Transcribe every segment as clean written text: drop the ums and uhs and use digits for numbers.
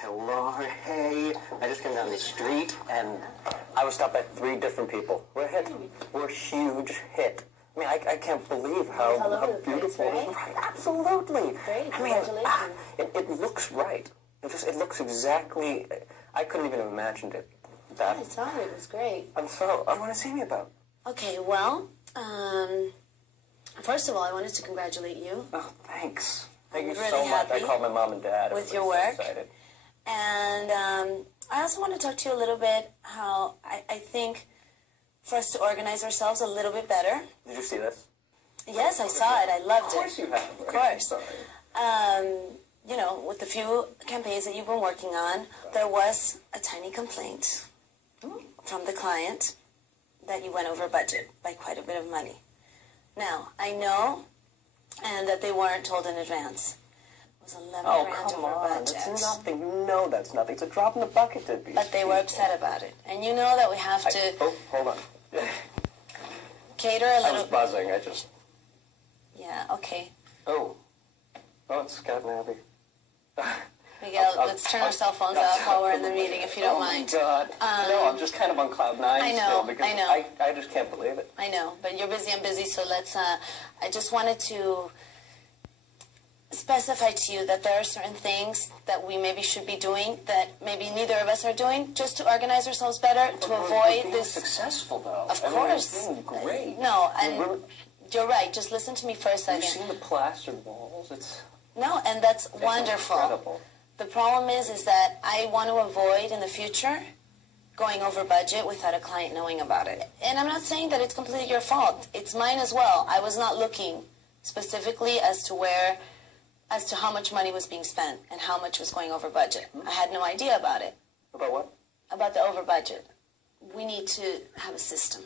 Pilar, hey. I just came down the street and I was stopped by 3 different people. We're a hit. We're a huge hit. I mean, I can't believe how beautiful it is. Right, absolutely. Great, I mean, congratulations. It looks right. It looks exactly, I couldn't even have imagined it. That, I saw it. It was great. I want to see me about. Okay, well, first of all, I wanted to congratulate you. Oh, thanks. Thank you really so much. I happy called my mom and dad. with your Everybody's work. so excited. And I also want to talk to you a little bit how I think for us to organize ourselves a little bit better. Did you see this? Yes, I saw it. I loved Of course it. you have. Of course. Sorry. You know, with the few campaigns that you've been working on, there was a tiny complaint from the client that you went over budget by quite a bit of money. Now, I know, and that they weren't told in advance. It was 11 grand come over on. budget. That's nothing. You know that's nothing. It's a drop in the bucket to these But they were upset about it. And you know that we have to Oh, hold on. cater a I little... was buzzing. I just... Yeah, okay. Oh, it's gotten heavy. Miguel, let's turn our cell phones off while we're in the meeting, if you don't mind. Oh, my God. No, I'm just kind of on cloud 9 I know, still because I know. I just can't believe it. I know, but you're busy, I'm busy, so let's, I just wanted to specify to you that there are certain things that we maybe should be doing that maybe neither of us are doing, just to organize ourselves better, to avoid being this... successful, though. Of I mean, course. it's been great. No, and you're right, just listen to me for a Have second. you seen the plastered walls? It's No, and that's wonderful. incredible. The problem is that I want to avoid in the future going over budget without a client knowing about it. And I'm not saying that it's completely your fault. It's mine as well. I was not looking specifically as to how much money was being spent and how much was going over budget. I had no idea about it. About what? About the over budget. We need to have a system.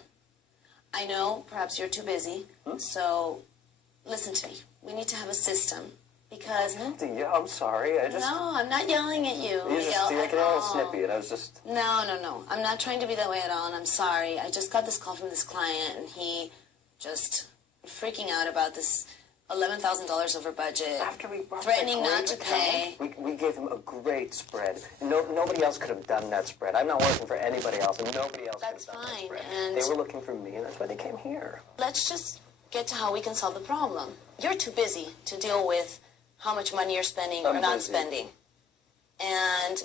I know perhaps you're too busy, so listen to me. We need to have a system. Because Yeah, I'm sorry. I just... no, I'm not yelling at you. You're Miguel, just at a little all. snippy, and I was just... No. I'm not trying to be that way at all, and I'm sorry. I just got this call from this client, and he just freaking out about this $11,000 over budget, After we brought threatening that not to great pay. account, we gave him a great spread. Nobody else could have done that spread. I'm not working for anybody else, and nobody else That's could have done fine, that spread. and- They were looking for me, and that's why they came here. Let's just get to how we can solve the problem. You're too busy to deal with how much money you're spending or I'm not busy. spending. And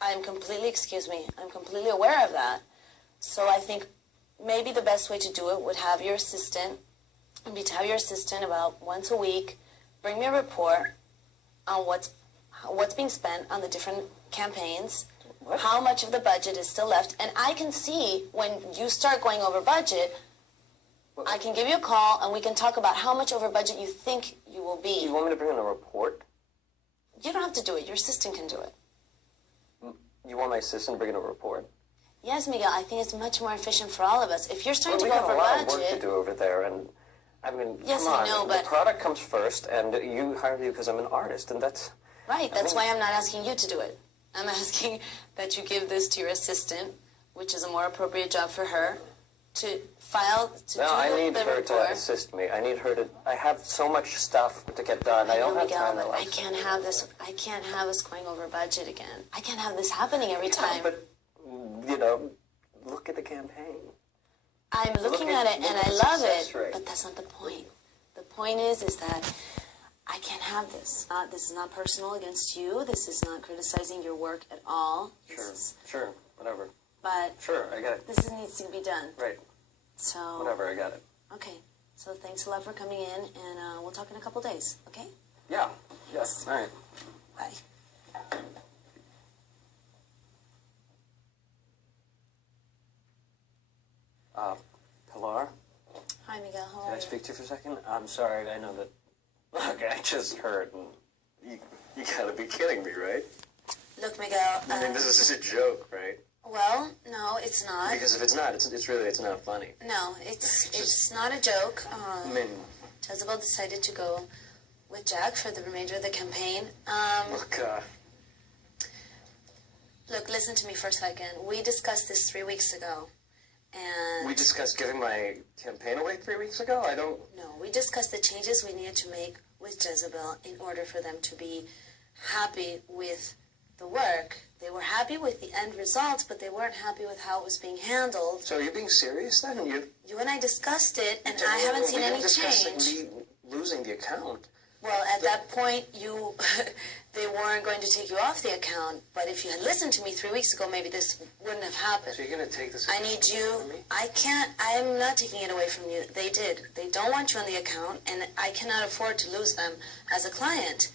I'm completely aware of that. So I think maybe the best way to do it would have your assistant, about once a week, bring me a report on what's being spent on the different campaigns, What? how much of the budget is still left, and I can see when you start going over budget, I can give you a call and we can talk about how much over budget you think you will be. You want me to bring in a report? You don't have to do it. Your assistant can do it. You want my assistant to bring in a report? Yes, Miguel, I think it's much more efficient for all of us. If you're starting We to go got a over lot of work to budget, do over there, and I mean, Yes, come I on. know, The but- product comes first, and you hired me because I'm an artist, and that's... right, that's why I'm not asking you to do it. I'm asking that you give this to your assistant, which is a more appropriate job for her, to file, to No, do I the need her report. to assist me. I need her to... I have so much stuff to get done. I I know, don't have Miguel, time to... but I can't have this. I can't have us going over budget again. I can't have this happening every time. But, look at the campaign. I'm looking Look at at- it look and at I the love success it, rate. but that's not the point. The point is that I can't have this. This is not personal against you. This is not criticizing your work at all. Sure, whatever. But Sure, I get it. this needs to be done. Right, So whatever, I got it. Okay. So thanks a lot for coming in, and we'll talk in a couple days. Okay? Yeah, yes, all right. Bye. Pilar, Hi, Miguel. How can are I you? speak to you for a second? I'm sorry, I know that... Look, I just heard, and you gotta be kidding me, right? Look, Miguel. I mean, this is a joke, right? Well, no, it's not. Because if it's not, it's not funny. No, it's not a joke. I mean, Jezebel decided to go with Jack for the remainder of the campaign. look, Look, listen to me for a second. We discussed this 3 weeks ago, and we discussed giving my campaign away 3 weeks ago. no, we discussed the changes we needed to make with Jezebel in order for them to be happy with the work. They were happy with the end results, but they weren't happy with how it was being handled. So are you being serious then? You and I discussed it, and I haven't seen any change. Losing the account. Well, at that point, they weren't going to take you off the account. But if you had listened to me 3 weeks ago, maybe this wouldn't have happened. So you're going to take this I need you. I can't. I'm not taking it away from you. They did. They don't want you on the account, and I cannot afford to lose them as a client.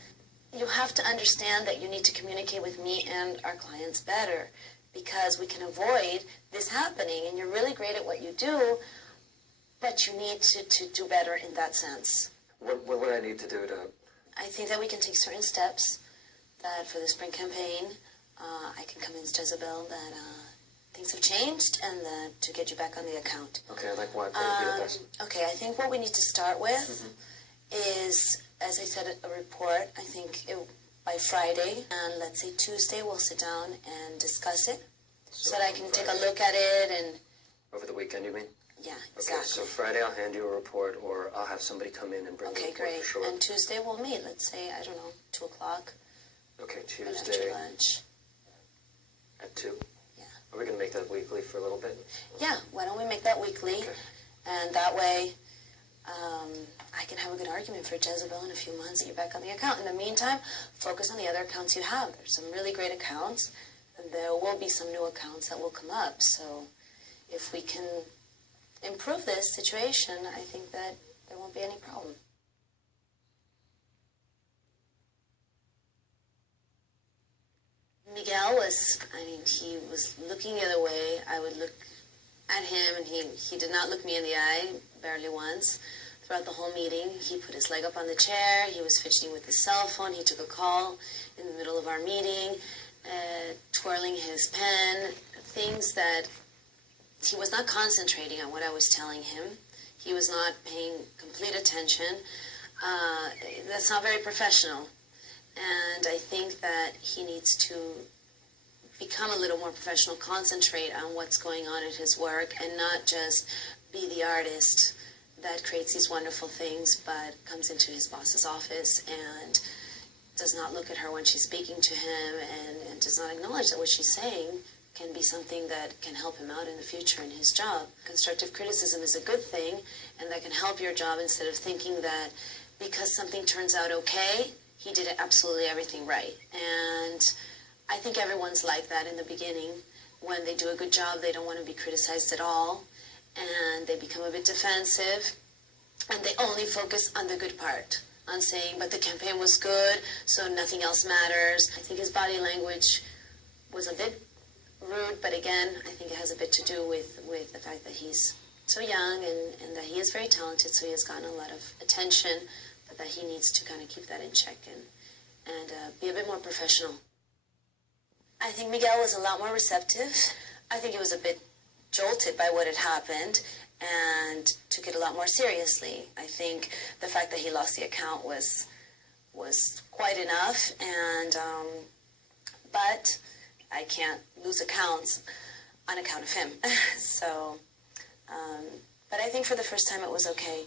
You have to understand that you need to communicate with me and our clients better, because we can avoid this happening. And you're really great at what you do, but you need to do better in that sense. What would I need to do to... I think that we can take certain steps, that for the spring campaign, I can convince Jezebel that things have changed and that to get you back on the account. Okay, like what? What okay, I think what we need to start with is, as I said, a report. I think by Friday, and let's say Tuesday, we'll sit down and discuss it so that I can take a look at it and... Over the weekend, you mean? Yeah, exactly. Okay, so Friday I'll hand you a report, or I'll have somebody come in and bring the report. Okay, great. For sure. And Tuesday we'll meet, let's say, I don't know, 2 o'clock. Okay, Right after Tuesday lunch. at 2? Yeah. Are we going to make that weekly for a little bit? Yeah, why don't we make that weekly? Okay. And that way, I can have a good argument for Jezebel in a few months that you're back on the account. In the meantime, focus on the other accounts you have. There's some really great accounts, and there will be some new accounts that will come up. So if we can improve this situation, I think that there won't be any problem. Miguel was, he was looking the other way. I would look at him, and he did not look me in the eye, barely once. Throughout the whole meeting, he put his leg up on the chair. He was fidgeting with his cell phone. He took a call in the middle of our meeting, twirling his pen, things that he was not concentrating on what I was telling him. He was not paying complete attention. That's not very professional. And I think that he needs to become a little more professional, concentrate on what's going on in his work, and not just be the artist that creates these wonderful things, but comes into his boss's office and does not look at her when she's speaking to him, and does not acknowledge that what she's saying can be something that can help him out in the future in his job. Constructive criticism is a good thing, and that can help your job, instead of thinking that because something turns out okay, he did absolutely everything right. And I think everyone's like that in the beginning. When they do a good job, they don't want to be criticized at all, and they become a bit defensive, and they only focus on the good part, on saying, but the campaign was good, so nothing else matters. I think his body language was a bit rude, but again, I think it has a bit to do with the fact that he's so young, and that he is very talented, so he has gotten a lot of attention, but that he needs to kind of keep that in check and be a bit more professional. I think Miguel was a lot more receptive. I think he was a bit jolted by what had happened and took it a lot more seriously. I think the fact that he lost the account was quite enough, and but I can't lose accounts on account of him. So, but I think for the first time it was okay.